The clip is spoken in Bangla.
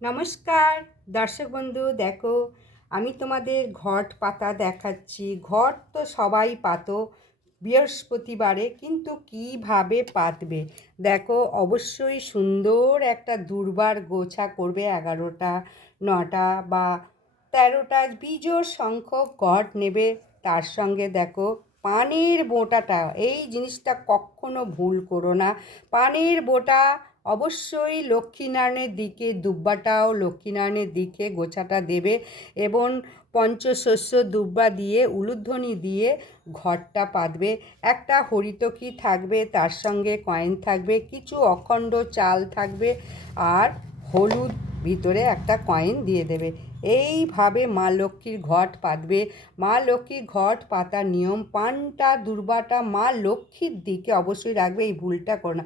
নমস্কার দর্শক বন্ধু, দেখো আমি তোমাদের ঘট পাতা দেখাচ্ছি। ঘট তো সবাই পাতো বৃহস্পতিবারে, কিন্তু কিভাবে পাতবে দেখো। অবশ্যই সুন্দর একটা দুর্বার গোছা করবে, 11টা 9টা বা 13টা বিজোড় সংখ্যক ঘট নেবে। তার সঙ্গে দেখো পানের বোঁটাটা, এই জিনিসটা কখনো ভুল করো না। পানের বোঁটা অবশ্যই লক্ষ্মীনারায়ণের দিকে, দুব্বাটাও লক্ষ্মীনারায়ণের দিকে গোছাটা দেবে এবং পঞ্চশস্য দুব্বা দিয়ে উলুধ্বনি দিয়ে ঘরটা পাতবে। একটা হরিতকি থাকবে, তার সঙ্গে কয়েন থাকবে, কিছু অখণ্ড চাল থাকবে আর হলুদ ভিতরে একটা কয়েন দিয়ে দেবে। এইভাবে মা লক্ষ্মীর ঘট পাতবে। মা লক্ষ্মীর ঘট পাতার নিয়ম, পানটা দুর্বাটা মা লক্ষ্মীর দিকে অবশ্যই রাখবে, এই ভুলটা করো না।